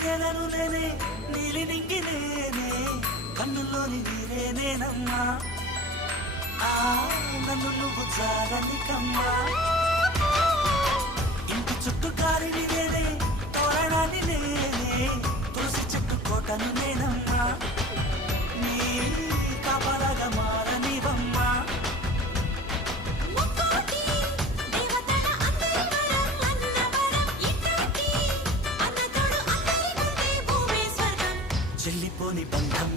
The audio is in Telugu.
నెలను నేనే నీలి నింగి నేనే కన్నుల్లోని నీరే నేనమ్మా నన్ను నువ్వు జారనికమ్మా ఇంటి చుట్టూ కారిని నేనే తోరణాన్ని నేనే తులసి చెట్టు కోటను నేనమ్మా నీ కాపలాగా మారనివమ్మా చెల్లిపోని బంధం